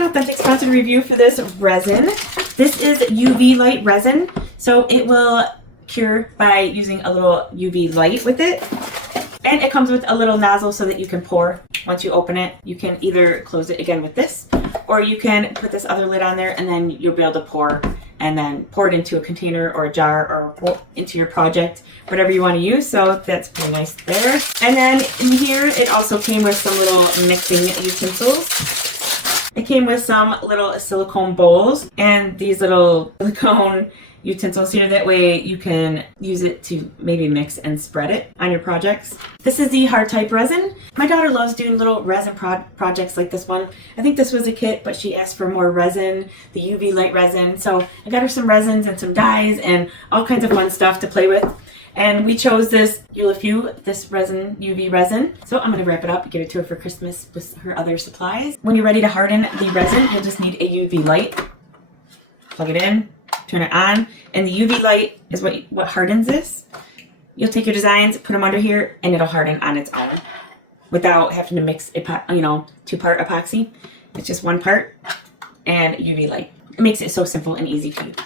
an authentic sponsored review for this resin. This is UV light resin, so it will cure by using a little UV light with it. And it comes with a little nozzle so that you can pour. Once you open it, you can either close it again with this, or you can put this other lid on there and then you'll be able to pour, and then pour it into a container or a jar or into your project, whatever you want to use. So that's pretty nice there. And then in here, it also came with some little mixing utensils. It came with some little silicone bowls and these little silicone utensils here. That way you can use it to maybe mix and spread it on your projects. This is the hard type resin. My daughter loves doing little resin projects like this one. I think this was a kit, but she asked for more resin, the UV light resin. So I got her some resins and some dyes and all kinds of fun stuff to play with. And we chose this ULLFEU, this resin, UV resin. So I'm gonna wrap it up and give it to her for Christmas with her other supplies. When you're ready to harden the resin, you'll just need a UV light. Plug it in, turn it on, and the UV light is what hardens this. You'll take your designs, put them under here, and it'll harden on its own without having to mix a two-part epoxy. It's just one part and UV light. It makes it so simple and easy to use.